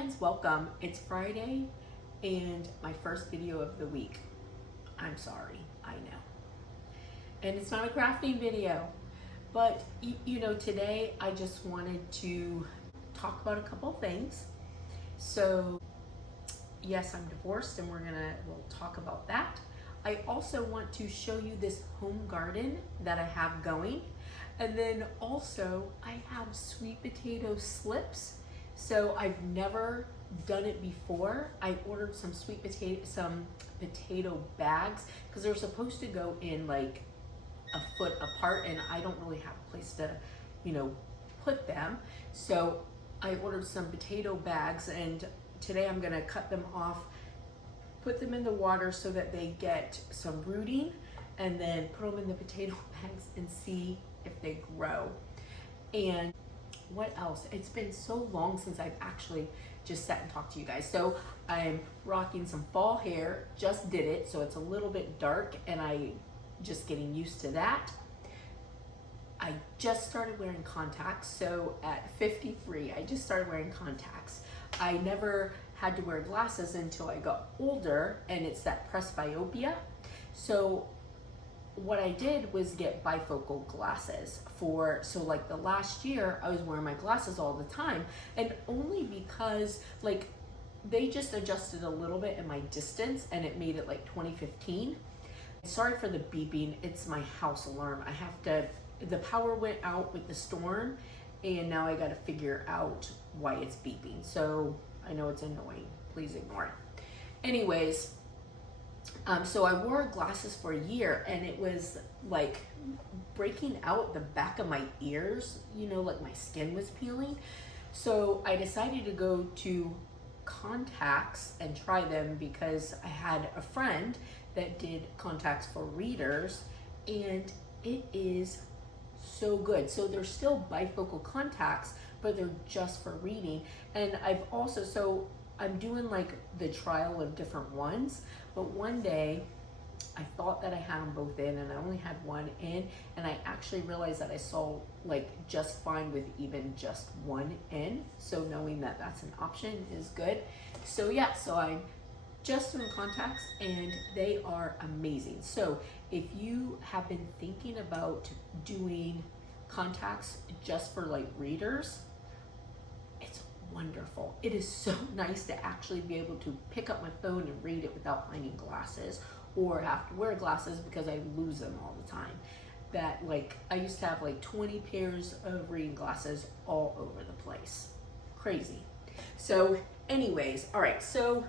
friends, welcome. It's Friday and my first video of the week. I'm sorry, I know. And it's not a crafting video, but today I just wanted to talk about a couple things. So yes, I'm divorced and we'll talk about that. I also want to show you this home garden that I have going. And then also I have sweet potato slips. So I've never done it before. I ordered some potato bags because they're supposed to go in like a foot apart and I don't really have a place to, put them. So I ordered some potato bags and today I'm gonna cut them off, put them in the water so that they get some rooting, and then put them in the potato bags and see if they grow. And what else? It's been so long since I've actually just sat and talked to you guys. So I'm rocking some fall hair, just did it, so it's a little bit dark and I just getting used to that. I just started wearing contacts, so at 53, I just started wearing contacts. I never had to wear glasses until I got older, and it's that presbyopia. So what I did was get bifocal glasses so like the last year I was wearing my glasses all the time, and only because like they just adjusted a little bit in my distance and it made it like 2015. Sorry for the beeping, it's my house alarm. The power went out with the storm and now I got to figure out why it's beeping. So I know it's annoying, please ignore it. Anyways, so I wore glasses for a year and it was like breaking out the back of my ears, like my skin was peeling. So I decided to go to contacts and try them because I had a friend that did contacts for readers and it is so good. So they're still bifocal contacts, but they're just for reading. And I'm doing like the trial of different ones, but one day I thought that I had them both in and I only had one in, and I actually realized that I saw like just fine with even just one in. So knowing that that's an option is good. So yeah, so I'm just doing contacts and they are amazing. So if you have been thinking about doing contacts just for like readers, it's wonderful. It is so nice to actually be able to pick up my phone and read it without finding glasses or have to wear glasses because I lose them all the time. That like I used to have like 20 pairs of reading glasses all over the place. Crazy. So anyways, all right, so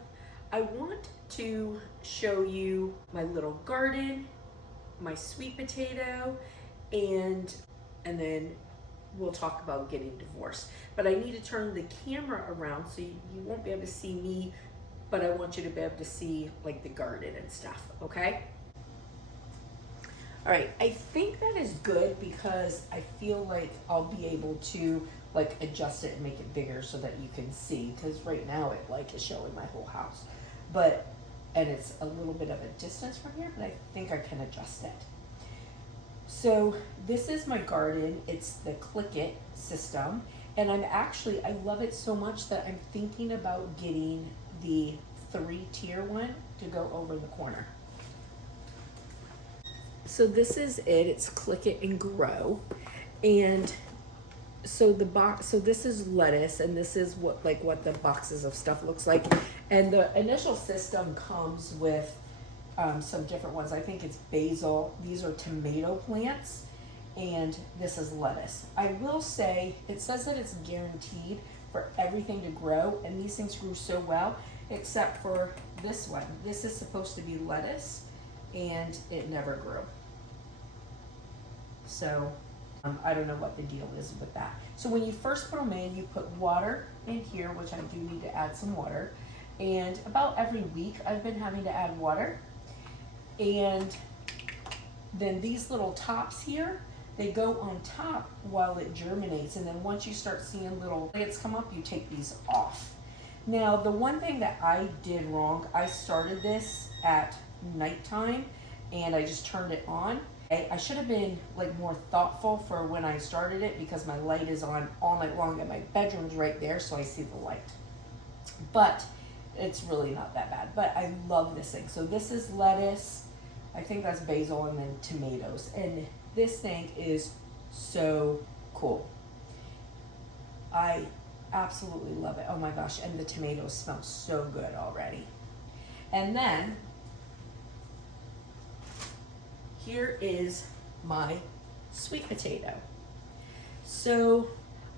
I want to show you my little garden, my sweet potato, and then we'll talk about getting divorced. But I need to turn the camera around so you won't be able to see me, but I want you to be able to see like the garden and stuff, okay? All right, I think that is good because I feel like I'll be able to like adjust it and make it bigger so that you can see, because right now it like is showing my whole house. And it's a little bit of a distance from here, but I think I can adjust it. So this is my garden. It's the Click It system. And I love it so much that I'm thinking about getting the 3-tier one to go over the corner. So this is it, it's Click It and Grow. And so this is lettuce, and this is what the boxes of stuff looks like. And the initial system comes with some different ones. I think it's basil. These are tomato plants, and this is lettuce. I will say it says that it's guaranteed for everything to grow, and these things grew so well, except for this one. This is supposed to be lettuce, and it never grew. So I don't know what the deal is with that. So when you first put them in, you put water in here, which I do need to add some water. And about every week, I've been having to add water. And then these little tops here, they go on top while it germinates. And then once you start seeing little plants come up, you take these off. Now, the one thing that I did wrong, I started this at nighttime and I just turned it on. I should have been like more thoughtful for when I started it because my light is on all night long and my bedroom's right there, so I see the light. but it's really not that bad. But I love this thing. So this is lettuce, I think that's basil, and then tomatoes. And this thing is so cool. I absolutely love it. Oh my gosh, and the tomatoes smell so good already. And then here is my sweet potato. So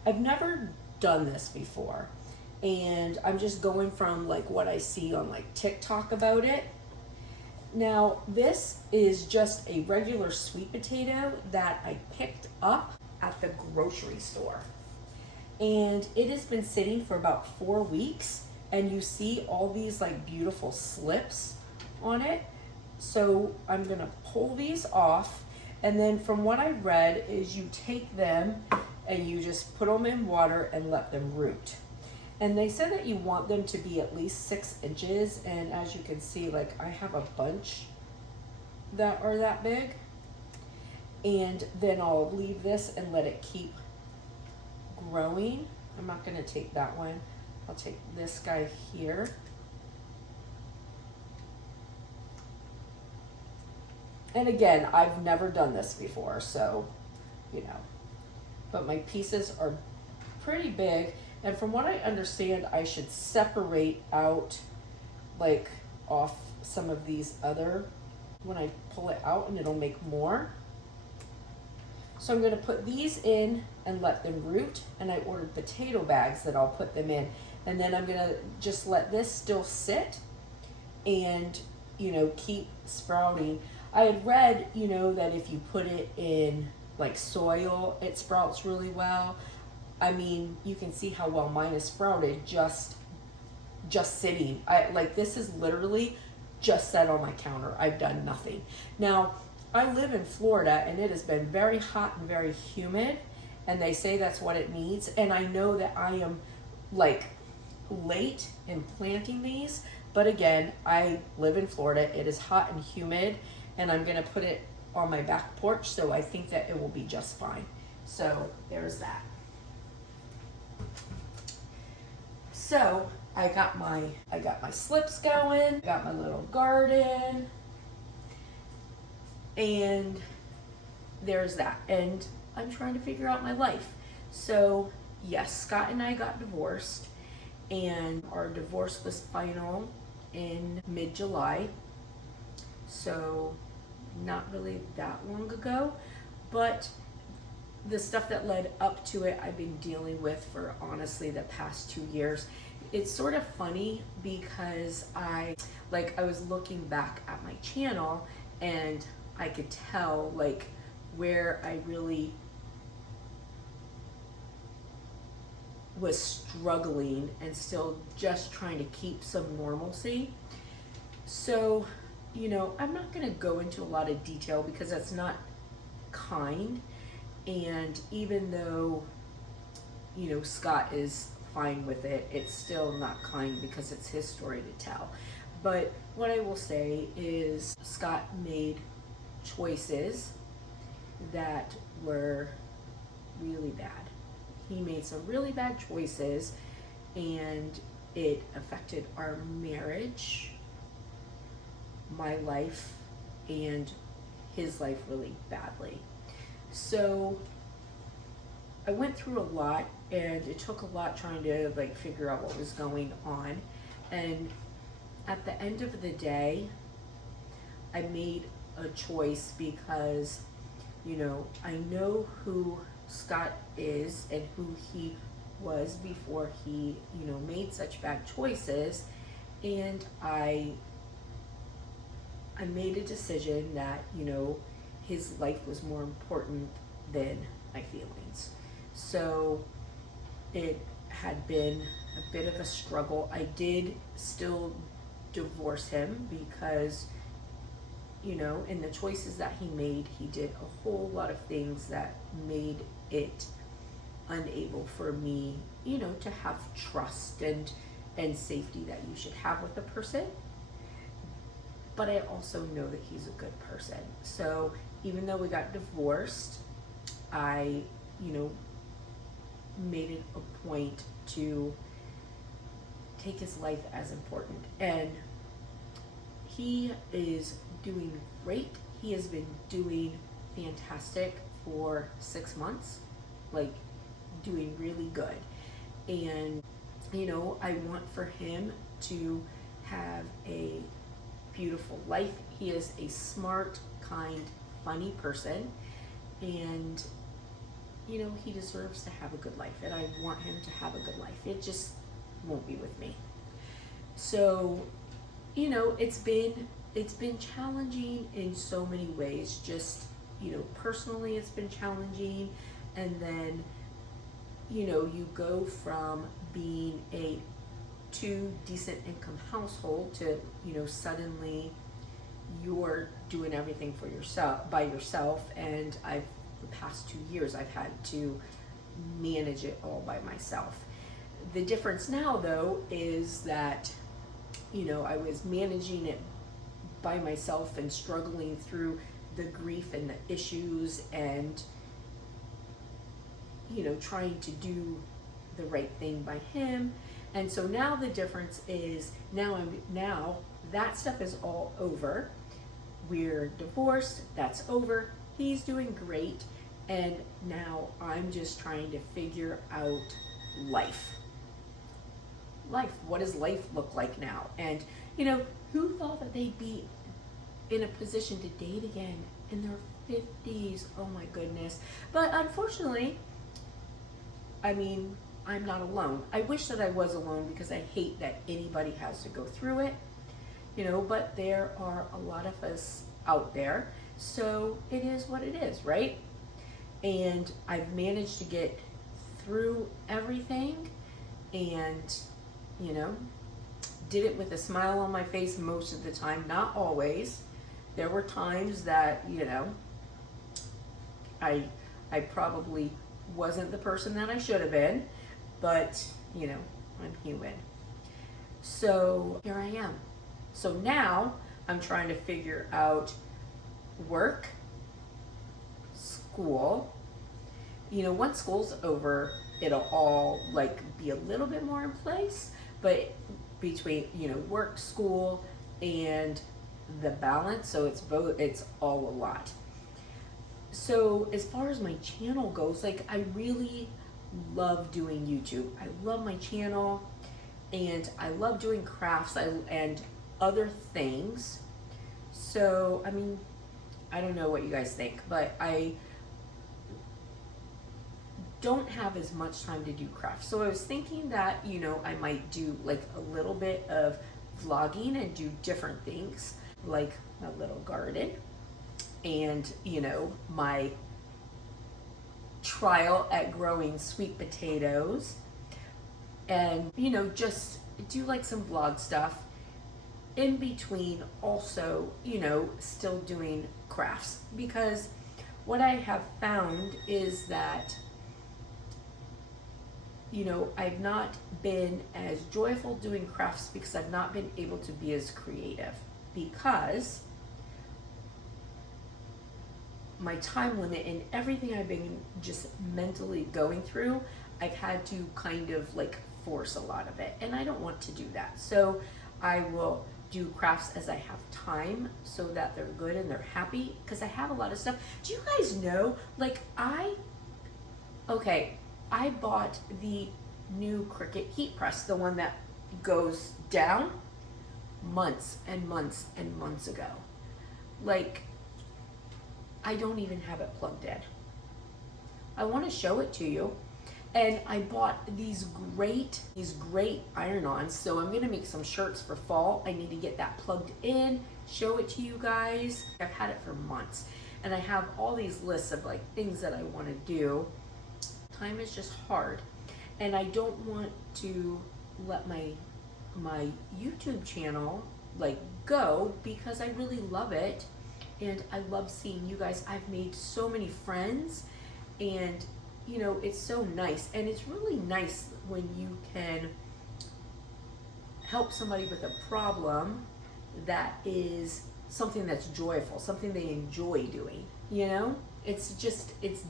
I've never done this before, and I'm just going from like what I see on like TikTok about it. Now this is just a regular sweet potato that I picked up at the grocery store, and it has been sitting for about 4 weeks, and you see all these like beautiful slips on it. So I'm gonna pull these off, and then from what I read is you take them and you just put them in water and let them root. And they said that you want them to be at least 6 inches, and as you can see, like I have a bunch that are that big. And then I'll leave this and let it keep growing. I'm not gonna take that one. I'll take this guy here. And again, I've never done this before, so, you know, but my pieces are pretty big. And from what I understand, I should separate out like off some of these other, when I pull it out, and it'll make more. So I'm gonna put these in and let them root, and I ordered potato bags that I'll put them in. And then I'm gonna just let this still sit and, you know, keep sprouting. I had read, you know, that if you put it in like soil, it sprouts really well. I mean, you can see how well mine is sprouted just sitting. Like this is literally just sat on my counter. I've done nothing. Now, I live in Florida, and it has been very hot and very humid, and they say that's what it needs. And I know that I am like late in planting these, but again, I live in Florida. It is hot and humid, and I'm gonna put it on my back porch, so I think that it will be just fine. So there's that. So I got my slips going, got my little garden, and there's that. And I'm trying to figure out my life. So yes, Scott and I got divorced, and our divorce was final in mid-July. So not really that long ago, but the stuff that led up to it, I've been dealing with for honestly the past 2 years. It's sort of funny because I was looking back at my channel, and I could tell like where I really was struggling and still just trying to keep some normalcy. So, you know, I'm not gonna go into a lot of detail because that's not kind. And even though, you know, Scott is fine with it, it's still not kind because it's his story to tell. But what I will say is Scott made choices that were really bad. He made some really bad choices, and it affected our marriage, my life, and his life really badly. So I went through a lot, and it took a lot trying to like figure out what was going on. And at the end of the day, I made a choice because, you know, I know who Scott is and who he was before he, you know, made such bad choices. And I made a decision that, you know, his life was more important than my feelings. So it had been a bit of a struggle. I did still divorce him because, you know, in the choices that he made, he did a whole lot of things that made it unable for me, you know, to have trust and safety that you should have with a person. But I also know that he's a good person. So even though we got divorced, I, you know, made it a point to take his life as important. And he is doing great. He has been doing fantastic for 6 months, like doing really good. And, you know, I want for him to have a beautiful life. He is a smart, kind, funny person. And, you know, he deserves to have a good life. And I want him to have a good life. It just won't be with me. So, you know, it's been challenging in so many ways. Just, you know, personally it's been challenging. And then, you know, you go from being a 2 decent income household to, you know, suddenly you're doing everything for yourself, by yourself. And the past 2 years I've had to manage it all by myself. The difference now though is that, you know, I was managing it by myself and struggling through the grief and the issues and, you know, trying to do the right thing by him. And so now the difference is now that stuff is all over. We're divorced, that's over. He's doing great. And now I'm just trying to figure out life. What does life look like now? And, you know, who thought that they'd be in a position to date again in their 50s? Oh my goodness. But unfortunately, I mean, I'm not alone. I wish that I was alone because I hate that anybody has to go through it, you know, but there are a lot of us out there. So it is what it is, right? And I've managed to get through everything and, you know, did it with a smile on my face most of the time, not always. There were times that, you know, I probably wasn't the person that I should have been, but, you know, I'm human. So here I am. So now I'm trying to figure out work, school. You know, once school's over, it'll all like be a little bit more in place, but between, you know, work, school, and the balance, so it's both, it's all a lot. So as far as my channel goes, like I really love doing YouTube. I love my channel and I love doing crafts and other things. So, I mean, I don't know what you guys think, but I don't have as much time to do crafts. So I was thinking that, you know, I might do like a little bit of vlogging and do different things like a little garden and, you know, my trial at growing sweet potatoes and, you know, just do like some vlog stuff in between, also, you know, still doing crafts. Because what I have found is that, you know, I've not been as joyful doing crafts because I've not been able to be as creative, because my time limit and everything I've been just mentally going through, I've had to kind of like force a lot of it, and I don't want to do that. So I will do crafts as I have time so that they're good and they're happy, because I have a lot of stuff. Do you guys know, like I bought the new Cricut heat press, the one that goes down, months and months and months ago. Like, I don't even have it plugged in. I want to show it to you. And I bought these great iron-ons. So I'm gonna make some shirts for fall. I need to get that plugged in, show it to you guys. I've had it for months. And I have all these lists of like things that I wanna do. Time is just hard. And I don't want to let my YouTube channel like go, because I really love it. And I love seeing you guys. I've made so many friends, and you know, it's so nice. And it's really nice when you can help somebody with a problem that is something that's joyful, something they enjoy doing, you know? It's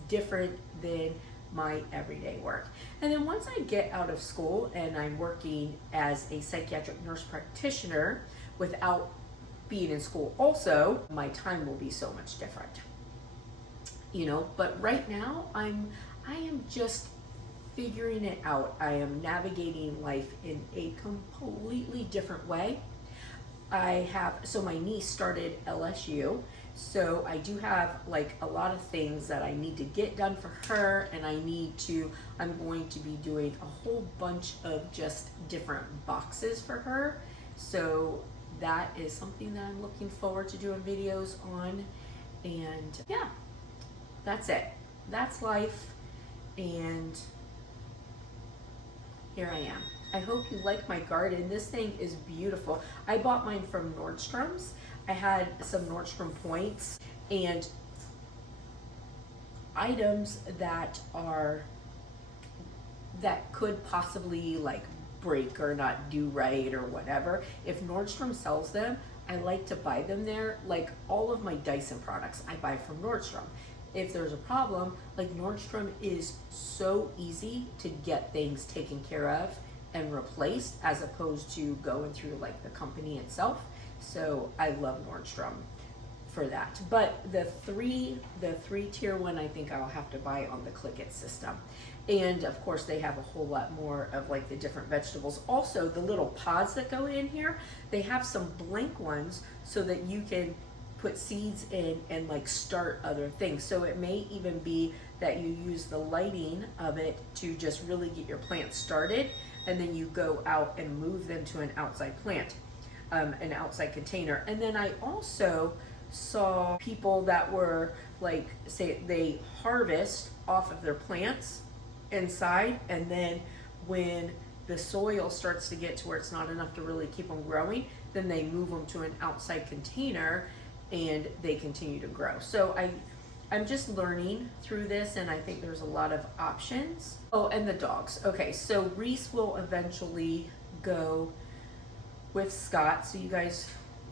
different than my everyday work. And then once I get out of school and I'm working as a psychiatric nurse practitioner without being in school also, my time will be so much different. You know, but right now I am just figuring it out. I am navigating life in a completely different way. So my niece started LSU, so I do have like a lot of things that I need to get done for her, and I'm going to be doing a whole bunch of just different boxes for her. So that is something that I'm looking forward to doing videos on. And yeah, that's it. That's life. And here I am. I hope you like my garden. This thing is beautiful. I bought mine from Nordstrom's. I had some Nordstrom points and items that could possibly like break or not do right or whatever. If Nordstrom sells them, I like to buy them there. Like all of my Dyson products I buy from Nordstrom. If there's a problem, like Nordstrom is so easy to get things taken care of and replaced as opposed to going through like the company itself. So I love Nordstrom for that. But the three tier one, I think I'll have to buy on the Click It system. And of course they have a whole lot more of like the different vegetables. Also the little pods that go in here, they have some blank ones so that you can put seeds in and like start other things. So it may even be that you use the lighting of it to just really get your plants started, and then you go out and move them to an outside plant, an outside container. And then I also saw people that were like, say they harvest off of their plants inside, and then when the soil starts to get to where it's not enough to really keep them growing, then they move them to an outside container and they continue to grow. So I'm just learning through this, and I think there's a lot of options. Oh, and the dogs. Okay, so Reese will eventually go with Scott. So you guys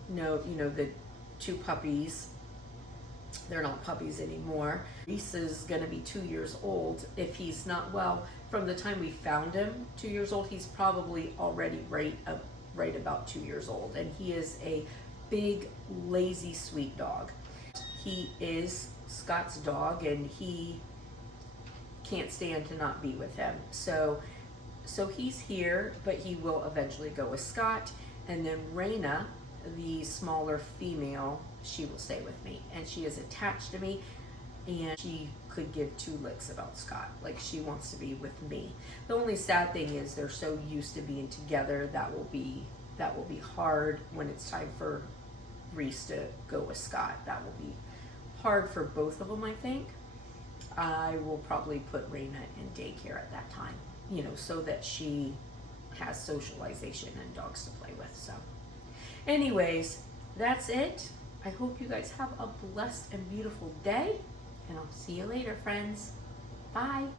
know, the two puppies, they're not puppies anymore. Reese is gonna be 2 years old. If he's not, well, from the time we found him, 2 years old, he's probably already right about 2 years old. And he is a big, lazy, sweet dog. He is Scott's dog, and he can't stand to not be with him. So he's here, but he will eventually go with Scott. And then Raina, the smaller female, she will stay with me, and she is attached to me, and she could give two licks about Scott. Like, she wants to be with me. The only sad thing is they're so used to being together. That will be hard when it's time for Reese to go with Scott. That will be hard for both of them, I think. I will probably put Raina in daycare at that time, so that she has socialization and dogs to play with. So anyways, that's it. I hope you guys have a blessed and beautiful day, and I'll see you later, friends. Bye.